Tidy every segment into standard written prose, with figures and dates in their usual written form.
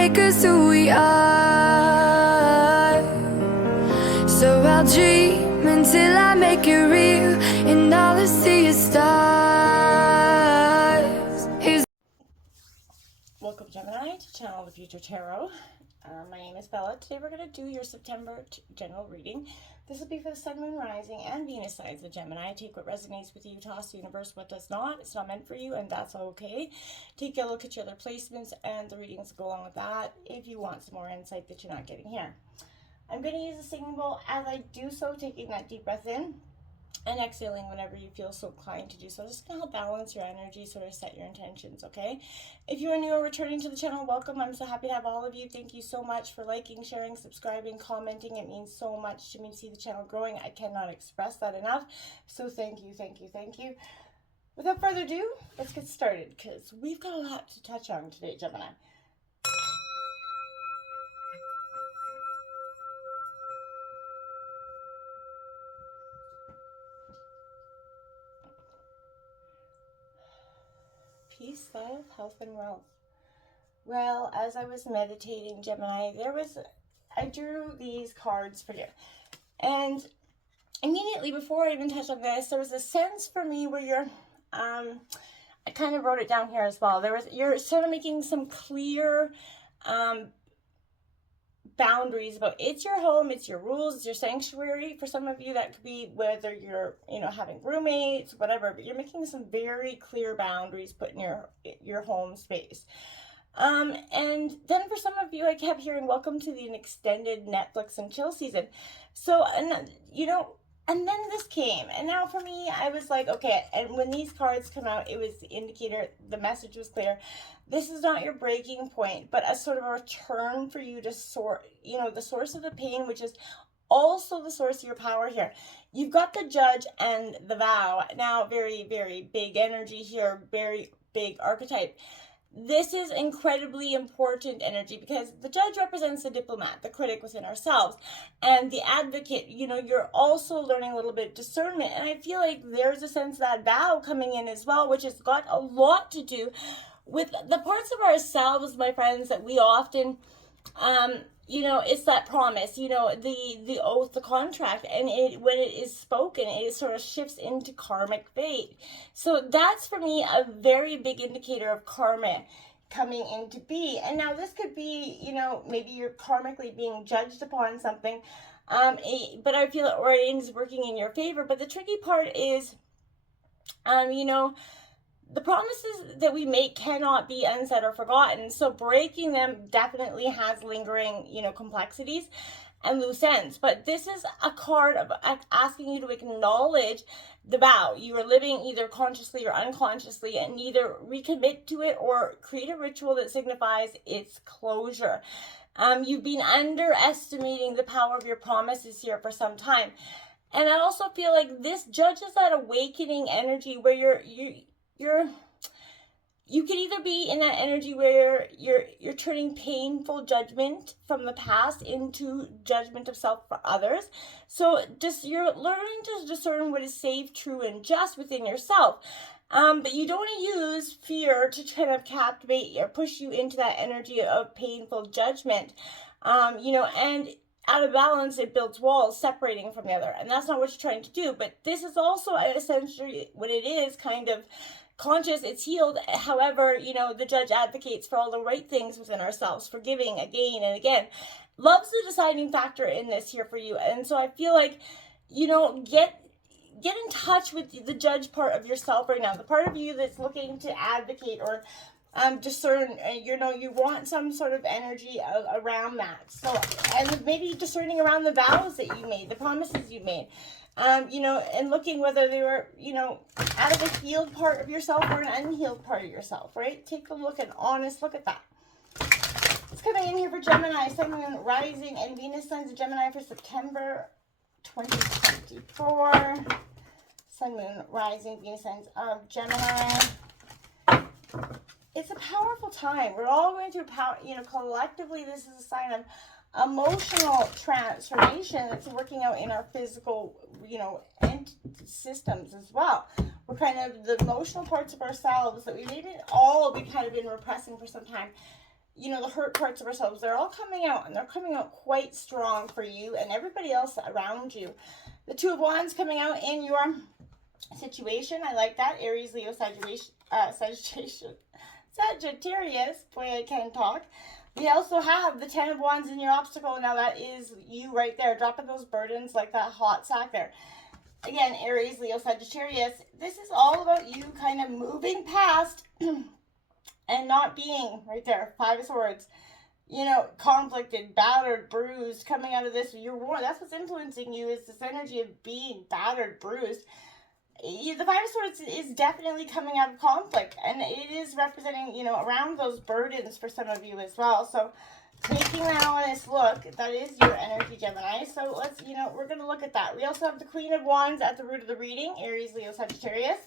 make us who we are. So I'll dream until I make it real, and all I see is stars. Welcome, Gemini, to Channel the Future Tarot. My name is Bella. Today we're going to do your September general reading. This will be for the Sun, Moon, Rising, and Venus signs of Gemini. Take what resonates with you, toss the universe what does not. It's not meant for you, and that's okay. Take a look at your other placements and the readings that go along with that if you want some more insight that you're not getting here. I'm going to use a singing bowl as I do so, taking that deep breath in and exhaling whenever you feel so inclined to do so. Just gonna help balance your energy, sort of set your intentions, okay? If you are new or returning to the channel, welcome. I'm so happy to have all of you. Thank you so much for liking, sharing, subscribing, commenting. It means so much to me to see the channel growing. I cannot express that enough. So thank you, thank you, thank you. Without further ado, let's get started because we've got a lot to touch on today, Gemini. Peace, love, health, and wealth. Well, as I was meditating, Gemini, I drew these cards for you. And immediately before I even touched on this, there was a sense for me where you're, I kind of wrote it down here as well. You're sort of making some clear, boundaries about it's your home, it's your rules, it's your sanctuary. For some of you, that could be whether you're, having roommates, whatever, but you're making some very clear boundaries put in your home space. And then for some of you, I kept hearing, welcome to an extended Netflix and chill season. So, and then this came, and now for me, I was like, okay, and when these cards come out, it was the indicator, the message was clear. This is not your breaking point, but a sort of a return for you to sort, the source of the pain, which is also the source of your power here. You've got the Judge and the Vow. Now, very, very big energy here, very big archetype. This is incredibly important energy because the Judge represents the diplomat, the critic within ourselves, and the Advocate, you're also learning a little bit of discernment. And I feel like there's a sense of that Vow coming in as well, which has got a lot to do with the parts of ourselves, my friends, that we often, it's that promise, the oath, the contract, and when it is spoken, it sort of shifts into karmic fate. So that's for me a very big indicator of karma coming into be. And now this could be, maybe you're karmically being judged upon something, but I feel it is working in your favor. But the tricky part is, the promises that we make cannot be unsaid or forgotten. So breaking them definitely has lingering, complexities and loose ends. But this is a card of asking you to acknowledge the vow. You are living either consciously or unconsciously, and either recommit to it or create a ritual that signifies its closure. You've been underestimating the power of your promises here for some time. And I also feel like this judges that awakening energy where you could either be in that energy where you're turning painful judgment from the past into judgment of self for others. So just you're learning to discern what is safe, true, and just within yourself. But you don't want to use fear to kind of captivate or push you into that energy of painful judgment. And out of balance, it builds walls separating from the other. And that's not what you're trying to do. But this is also essentially what it is, kind of conscious, it's healed. However, the Judge advocates for all the right things within ourselves, forgiving again and again. Love's the deciding factor in this here for you. And so I feel like, get in touch with the Judge part of yourself right now, the part of you that's looking to advocate or discern, you want some sort of energy around that. So, and maybe discerning around the vows that you made, the promises you made. And looking whether they were, out of a healed part of yourself or an unhealed part of yourself, right? Take a look, an honest look at that. It's coming in here for Gemini, Sun, Moon, Rising, and Venus signs of Gemini for September 2024. Sun, Moon, Rising, Venus signs of Gemini. It's a powerful time. We're all going through power, collectively, this is a sign of emotional transformation that's working out in our physical, systems as well. We're kind of the emotional parts of ourselves that we've kind of been repressing for some time. you know, the hurt parts of ourselves, they're all coming out, and they're coming out quite strong for you and everybody else around you. The Two of Wands coming out in your situation. I like that. Aries, Leo, Sagittarius. Boy, I can't talk. We also have the Ten of Wands in your obstacle. Now that is you right there, dropping those burdens like that hot sack there. Again, Aries, Leo, Sagittarius. This is all about you kind of moving past and not being right there. Five of Swords. You know, conflicted, battered, bruised, coming out of this. You're war. That's what's influencing you, is this energy of being battered, bruised. The Five of Swords is definitely coming out of conflict, and it is representing, you know, around those burdens for some of you as well. So taking that honest look, that is your energy, Gemini. So let's, you know, we're going to look at that. We also have the Queen of Wands at the root of the reading, Aries, Leo, Sagittarius.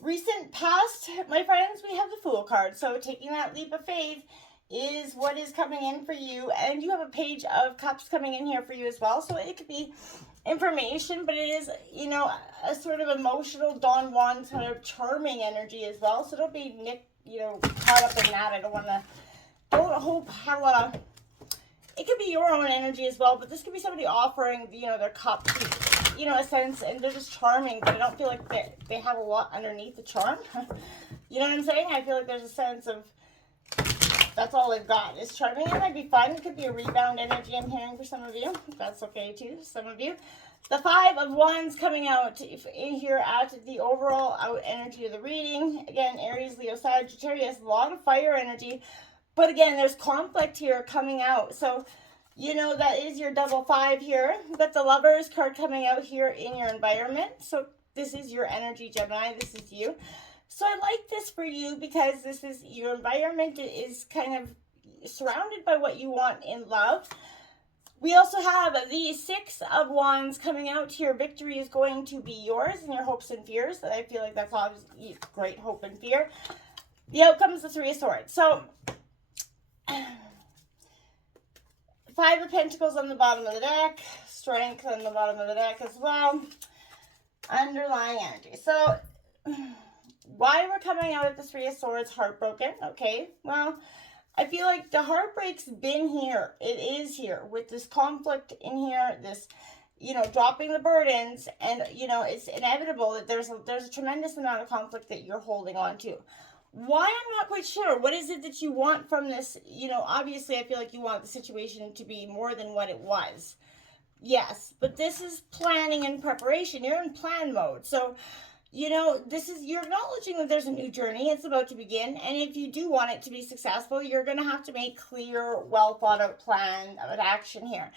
Recent past, my friends, we have the Fool card. So taking that leap of faith is what is coming in for you, and you have a Page of Cups coming in here for you as well. So it could be information, but it is, you know, a sort of emotional Don Juan kind of charming energy as well. So don't be caught up in that. I don't want to, have a lot of, it could be your own energy as well, but this could be somebody offering, you know, their cup, you know, a sense, and they're just charming, but I don't feel like they have a lot underneath the charm. You know what I'm saying? I feel like there's a sense of, that's all they've got is charming. It might be fun. It could be a rebound energy I'm hearing for some of you. That's okay too, some of you. The Five of Wands coming out in here at the overall out energy of the reading. Again, Aries, Leo, Sagittarius, a lot of fire energy. But again, there's conflict here coming out. So, you know, that is your double five here. You've got the Lovers card coming out here in your environment. So this is your energy, Gemini. This is you. So I like this for you because this is your environment is kind of surrounded by what you want in love. We also have the Six of Wands coming out here. Victory is going to be yours in your hopes and fears. I feel like that's obviously great hope and fear. The outcome is the Three of Swords. So Five of Pentacles on the bottom of the deck. Strength on the bottom of the deck as well. Underlying energy. So why we're coming out at the Three of Swords, heartbroken. Okay, well, I feel like the heartbreak's been here. It is here with this conflict in here, this, you know, dropping the burdens, and, you know, it's inevitable that there's a tremendous amount of conflict that you're holding on to. Why, I'm not quite sure. What is it that you want from this? You know, obviously I feel like you want the situation to be more than what it was. Yes, but this is planning and preparation. You're in plan mode. So, you know, this is, you're acknowledging that there's a new journey. It's about to begin. And if you do want it to be successful, you're going to have to make clear, well thought out plan of action here.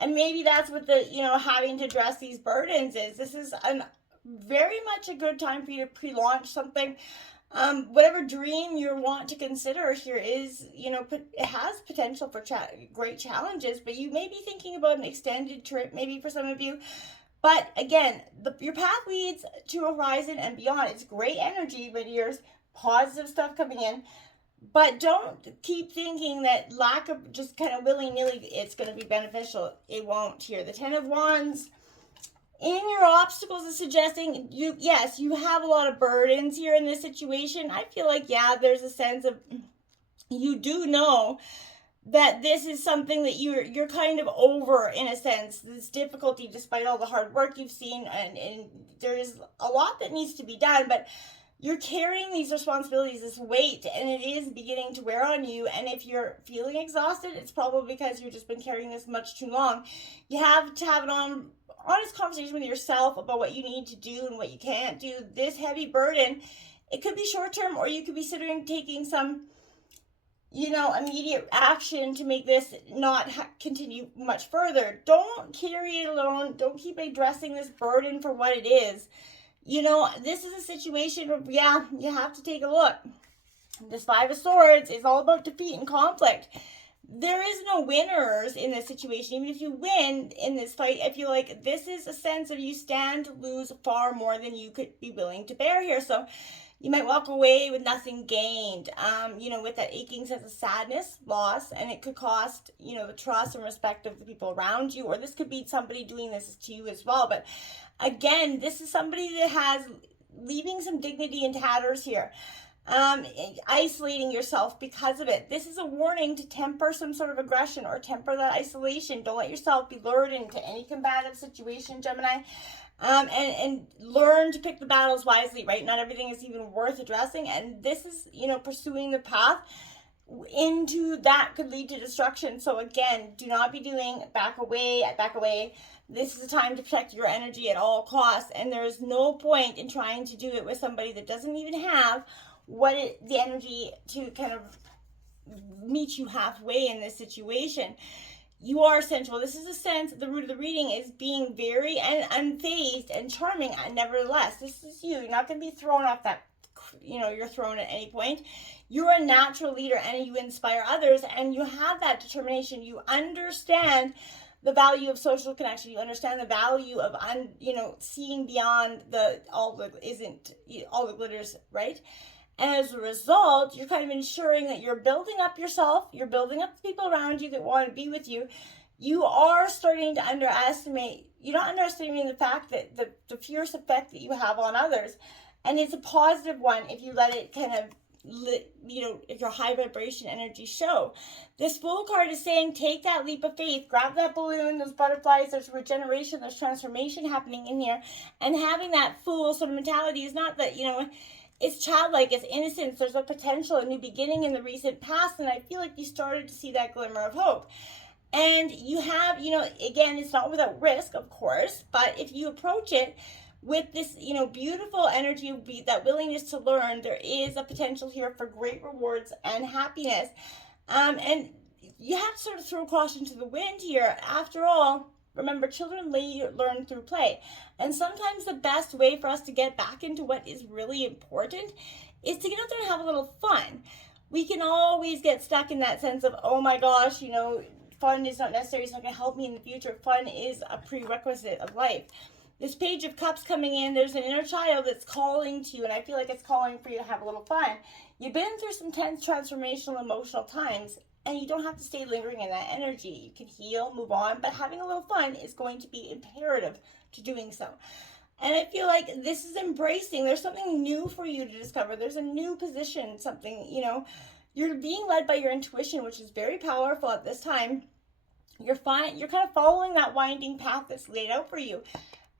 And maybe that's what the, you know, having to address these burdens is. This is very much a good time for you to pre-launch something. Whatever dream you want to consider here is, you know, it has potential for great challenges, but you may be thinking about an extended trip, maybe for some of you. But again, your path leads to a horizon and beyond. It's great energy, but there's positive stuff coming in. But don't keep thinking that lack of just kind of willy-nilly it's going to be beneficial. It won't here. The Ten of Wands in your obstacles is suggesting yes, you have a lot of burdens here in this situation. I feel like, yeah, there's a sense of, you do know that this is something that you're kind of over, in a sense, this difficulty, despite all the hard work you've seen, and there's a lot that needs to be done, but you're carrying these responsibilities, this weight, and it is beginning to wear on you. And if you're feeling exhausted, it's probably because you've just been carrying this much too long. You have to have an honest conversation with yourself about what you need to do and what you can't do. This heavy burden, it could be short term, or you could be considering taking some, you know, immediate action to make this not continue much further. Don't carry it alone. Don't keep addressing this burden for what it is. You know, this is a situation where, yeah, you have to take a look. This Five of Swords is all about defeat and conflict. There is no winners in this situation. Even if you win in this fight, I feel like this is a sense of you stand to lose far more than you could be willing to bear here. So you might walk away with nothing gained, you know, with that aching sense of sadness, loss, and it could cost, you know, the trust and respect of the people around you, or this could be somebody doing this to you as well. But again, this is somebody that has leaving some dignity in tatters here. isolating yourself because of it. This is a warning to temper some sort of aggression or temper that isolation. Don't let yourself be lured into any combative situation, Gemini. And learn to pick the battles wisely, right? Not everything is even worth addressing. And this is, pursuing the path into that could lead to destruction. So again, do not be doing back away. This is a time to protect your energy at all costs. And there is no point in trying to do it with somebody that doesn't even have the energy to kind of meet you halfway in this situation. You are essential. This is a sense, the root of the reading is being very unfazed and charming. And nevertheless, this is you. You're not going to be thrown off that, you're thrown at any point. You're a natural leader and you inspire others and you have that determination. You understand the value of social connection. You understand the value of, seeing beyond all the glitters, right? And as a result, you're kind of ensuring that you're building up yourself, you're building up the people around you that want to be with you. You are starting to you're not underestimating the fact that the fierce effect that you have on others. And it's a positive one if you let it kind of, if your high vibration energy show. This Fool card is saying, take that leap of faith, grab that balloon, those butterflies, there's regeneration, there's transformation happening in here. And having that Fool sort of mentality is not that, it's childlike, it's innocence, there's a potential, a new beginning in the recent past, and I feel like you started to see that glimmer of hope. And you have, again, it's not without risk, of course, but if you approach it with this, beautiful energy, that willingness to learn, there is a potential here for great rewards and happiness. And you have to sort of throw caution to the wind here. After all, remember, children learn through play. And sometimes the best way for us to get back into what is really important is to get out there and have a little fun. We can always get stuck in that sense of, oh my gosh, fun is not necessary, it's not going to help me in the future. Fun is a prerequisite of life. This Page of Cups coming in, there's an inner child that's calling to you, and I feel like it's calling for you to have a little fun. You've been through some tense, transformational, emotional times, and you don't have to stay lingering in that energy. You can heal, move on, but having a little fun is going to be imperative to doing so. And I feel like this is embracing. There's something new for you to discover. There's a new position, something, you're being led by your intuition, which is very powerful at this time. You're kind of following that winding path that's laid out for you.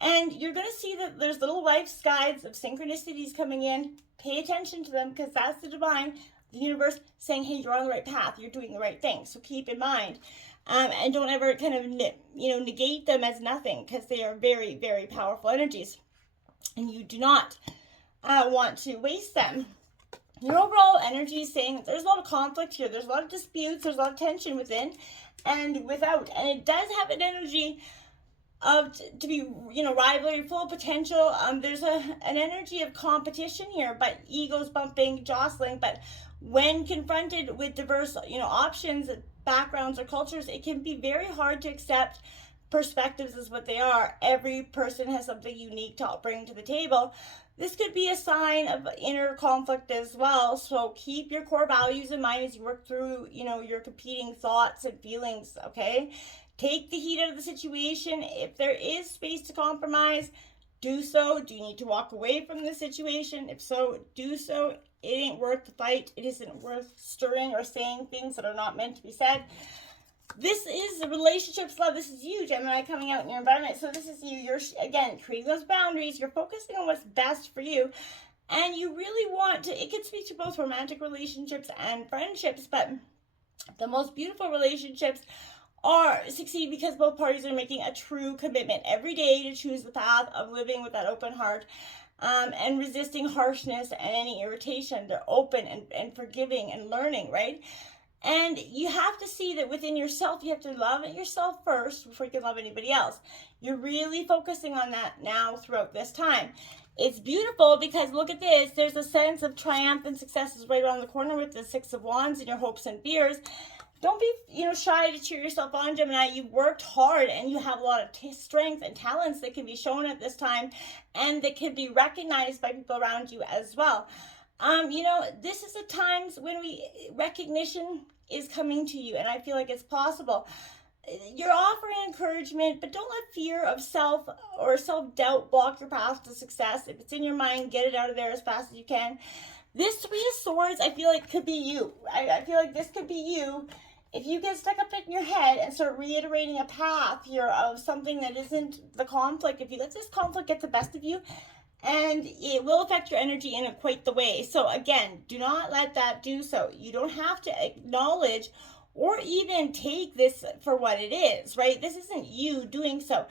And you're going to see that there's little life's guides of synchronicities coming in. Pay attention to them because that's the divine, the universe saying, hey, you're on the right path. You're doing the right thing. So keep in mind. And don't ever kind of, negate them as nothing because they are very, very powerful energies. And you do not want to waste them. Your overall energy is saying that there's a lot of conflict here. There's a lot of disputes. There's a lot of tension within and without. And it does have an energy to be, rivalry, full of potential. There's an energy of competition here, but egos bumping, jostling. But when confronted with diverse, options, backgrounds, or cultures, it can be very hard to accept perspectives as what they are. Every person has something unique to bring to the table. This could be a sign of inner conflict as well. So keep your core values in mind as you work through, your competing thoughts and feelings, okay? Take the heat out of the situation. If there is space to compromise, do so. Do you need to walk away from the situation? If so, do so. It ain't worth the fight. It isn't worth stirring or saying things that are not meant to be said. This is the relationships, love. This is you, Gemini, coming out in your environment. So this is you. You're, again, creating those boundaries. You're focusing on what's best for you. And you really want to, it can speak to both romantic relationships and friendships, but the most beautiful relationships succeed because both parties are making a true commitment every day to choose the path of living with that open heart and resisting harshness and any irritation. They're open and forgiving and learning, right? And you have to see that within yourself, you have to love yourself first before you can love anybody else. You're really focusing on that now throughout this time. It's beautiful because look at this. There's a sense of triumph and success is right around the corner with the Six of Wands and your hopes and fears. Don't be, shy to cheer yourself on, Gemini. You've worked hard and you have a lot of strength and talents that can be shown at this time and that can be recognized by people around you as well. This is the times when recognition is coming to you, and I feel like it's possible. You're offering encouragement, but don't let fear of self or self-doubt block your path to success. If it's in your mind, get it out of there as fast as you can. This Three of Swords, I feel like could be you. I feel like this could be you. If you get stuck up in your head and start reiterating a path here of something that isn't the conflict, if you let this conflict get the best of you, and it will affect your energy in quite the way. So again, do not let that do so. You don't have to acknowledge or even take this for what it is, right? This isn't you doing so.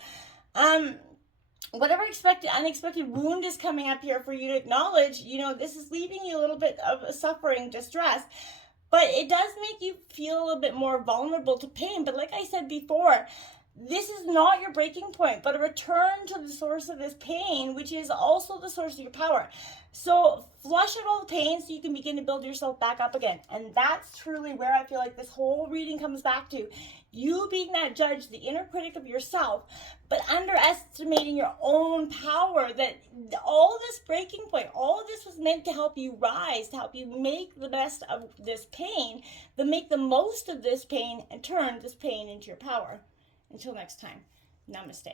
Whatever unexpected wound is coming up here for you to acknowledge, this is leaving you a little bit of suffering, distress, but it does make you feel a little bit more vulnerable to pain. But like I said before, this is not your breaking point, but a return to the source of this pain, which is also the source of your power. So flush out all the pain so you can begin to build yourself back up again. And that's truly where I feel like this whole reading comes back to. You being that judge, the inner critic of yourself, but underestimating your own power, that all this breaking point, all of this was meant to help you rise, to help you make the best of this pain, but make the most of this pain and turn this pain into your power. Until next time, namaste.